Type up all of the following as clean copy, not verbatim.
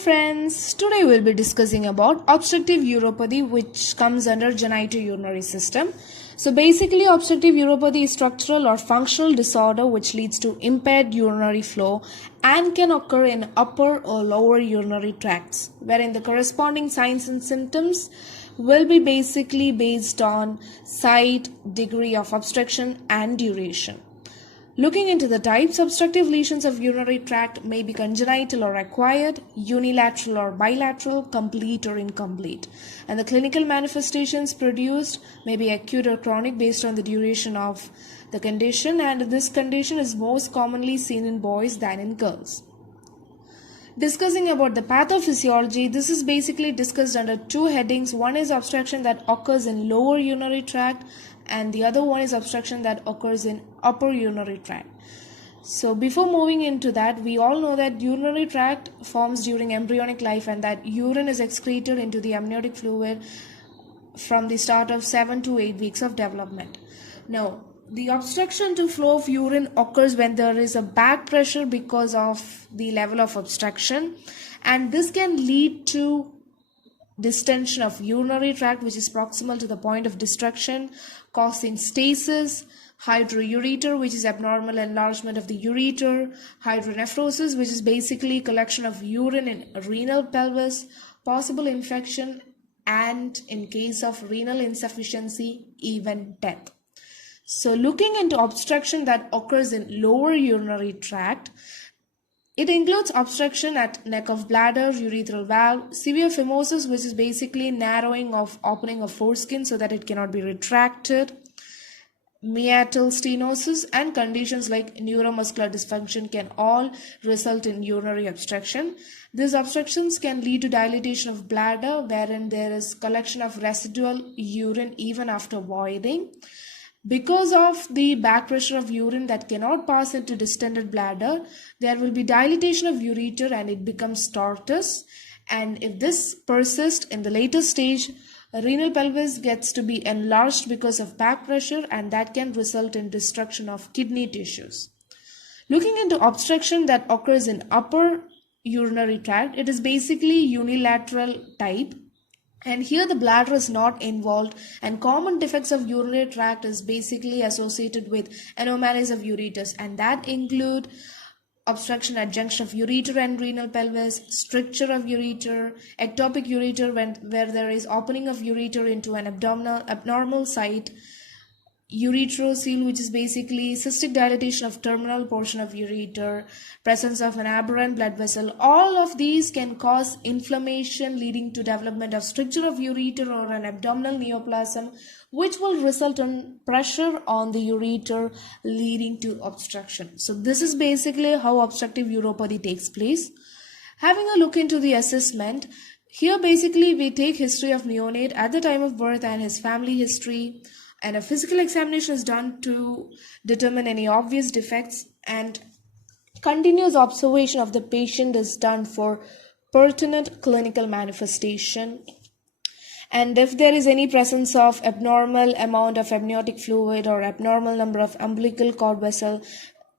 friends, today we'll be discussing about obstructive uropathy, which comes under genitourinary system. So basically obstructive uropathy is structural or functional disorder which leads to impaired urinary flow and can occur in upper or lower urinary tracts, wherein the corresponding signs and symptoms will be basically based on site, degree of obstruction and duration. Looking into the types, obstructive lesions of urinary tract may be congenital or acquired, unilateral or bilateral, complete or incomplete. And the clinical manifestations produced may be acute or chronic based on the duration of the condition, and this condition is most commonly seen in boys than in girls. Discussing about the pathophysiology, this is basically discussed under two headings. One is obstruction that occurs in lower urinary tract and the other one is obstruction that occurs in upper urinary tract. So before moving into that, we all know that urinary tract forms during embryonic life and that urine is excreted into the amniotic fluid from the start of 7 to 8 weeks of development. Now, the obstruction to flow of urine occurs when there is a back pressure because of the level of obstruction, and this can lead to distension of urinary tract which is proximal to the point of destruction, causing stasis, hydroureter which is abnormal enlargement of the ureter, hydronephrosis which is basically collection of urine in renal pelvis, possible infection, and in case of renal insufficiency, even death. So looking into obstruction that occurs in lower urinary tract, it includes obstruction at neck of bladder, urethral valve, severe phimosis which is basically narrowing of opening of foreskin so that it cannot be retracted, meatal stenosis, and conditions like neuromuscular dysfunction can all result in urinary obstruction. These obstructions can lead to dilatation of bladder wherein there is collection of residual urine even after voiding. Because of the back pressure of urine that cannot pass into distended bladder, there will be dilatation of ureter and it becomes tortuous. And if this persists in the later stage, renal pelvis gets to be enlarged because of back pressure, and that can result in destruction of kidney tissues. Looking into obstruction that occurs in upper urinary tract, it is basically unilateral type. And here the bladder is not involved, and common defects of urinary tract is basically associated with anomalies of ureters, and that include obstruction at junction of ureter and renal pelvis, stricture of ureter, ectopic ureter where there is opening of ureter into an abnormal site, ureterocele which is basically cystic dilatation of terminal portion of ureter, presence of an aberrant blood vessel. All of these can cause inflammation leading to development of stricture of ureter or an abdominal neoplasm which will result in pressure on the ureter leading to obstruction. So this is basically how obstructive uropathy takes place. Having a look into the assessment, here basically we take history of neonate at the time of birth and his family history, and a physical examination is done to determine any obvious defects, and continuous observation of the patient is done for pertinent clinical manifestation. And if there is any presence of abnormal amount of amniotic fluid or abnormal number of umbilical cord vessel,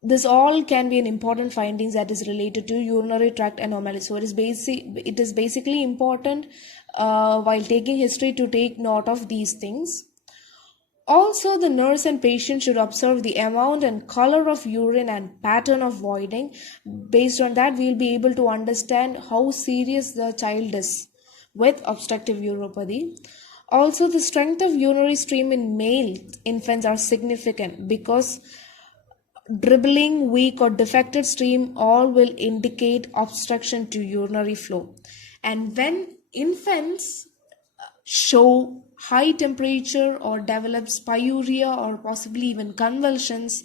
this all can be an important findings that is related to urinary tract anomaly. So it is basically important while taking history to take note of these things. Also, the nurse and patient should observe the amount and color of urine and pattern of voiding. Based on that, we will be able to understand how serious the child is with obstructive uropathy. Also, the strength of urinary stream in male infants are significant because dribbling, weak or defective stream all will indicate obstruction to urinary flow. And when infants show high temperature or develop pyuria or possibly even convulsions,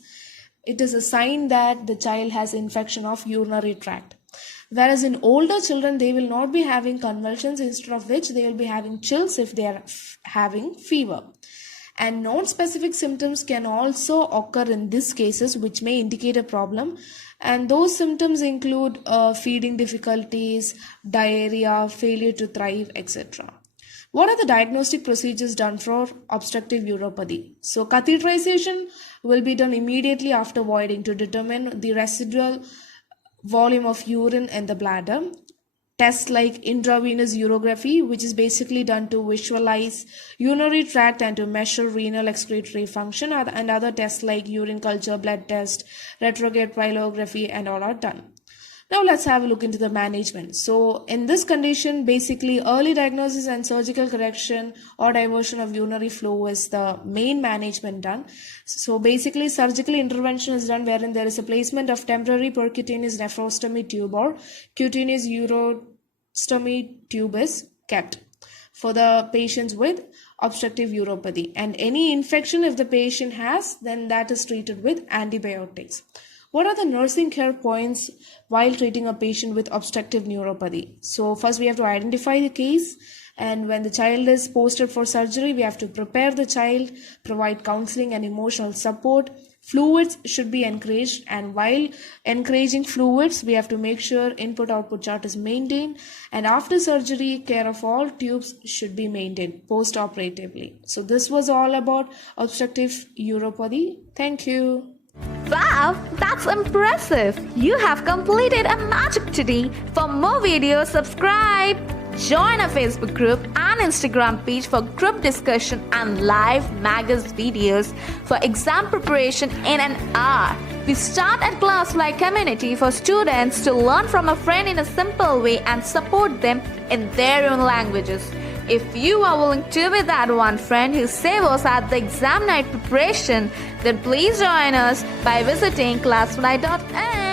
it is a sign that the child has infection of urinary tract. Whereas in older children, they will not be having convulsions, instead of which they will be having chills if they are having fever. And non-specific symptoms can also occur in these cases which may indicate a problem, and those symptoms include feeding difficulties, diarrhea, failure to thrive, etc. What are the diagnostic procedures done for obstructive uropathy? So catheterization will be done immediately after voiding to determine the residual volume of urine in the bladder. tests like intravenous urography, which is basically done to visualize urinary tract and to measure renal excretory function, and other tests like urine culture, blood test, retrograde pyelography, and all are done. Now let's have a look into the management. So in this condition, basically early diagnosis and surgical correction or diversion of urinary flow is the main management done. So basically surgical intervention is done wherein there is a placement of temporary percutaneous nephrostomy tube or cutaneous urostomy tube is kept for the patients with obstructive uropathy, and any infection if the patient has, then that is treated with antibiotics. What are the nursing care points while treating a patient with obstructive neuropathy? So first we have to identify the case, and when the child is posted for surgery, we have to prepare the child, provide counseling and emotional support. Fluids should be encouraged, and while encouraging fluids, we have to make sure input-output chart is maintained, and after surgery, care of all tubes should be maintained post-operatively. So this was all about obstructive uropathy. Thank you. Wow, that's impressive! You have completed a magic today. For more videos, subscribe. Join our Facebook group and Instagram page for group discussion and live Magus videos for exam preparation in an hour. We start a class-like community for students to learn from a friend in a simple way and support them in their own languages. If you are willing to be that one friend who saves us at the exam night preparation, then please join us by visiting classfly.in.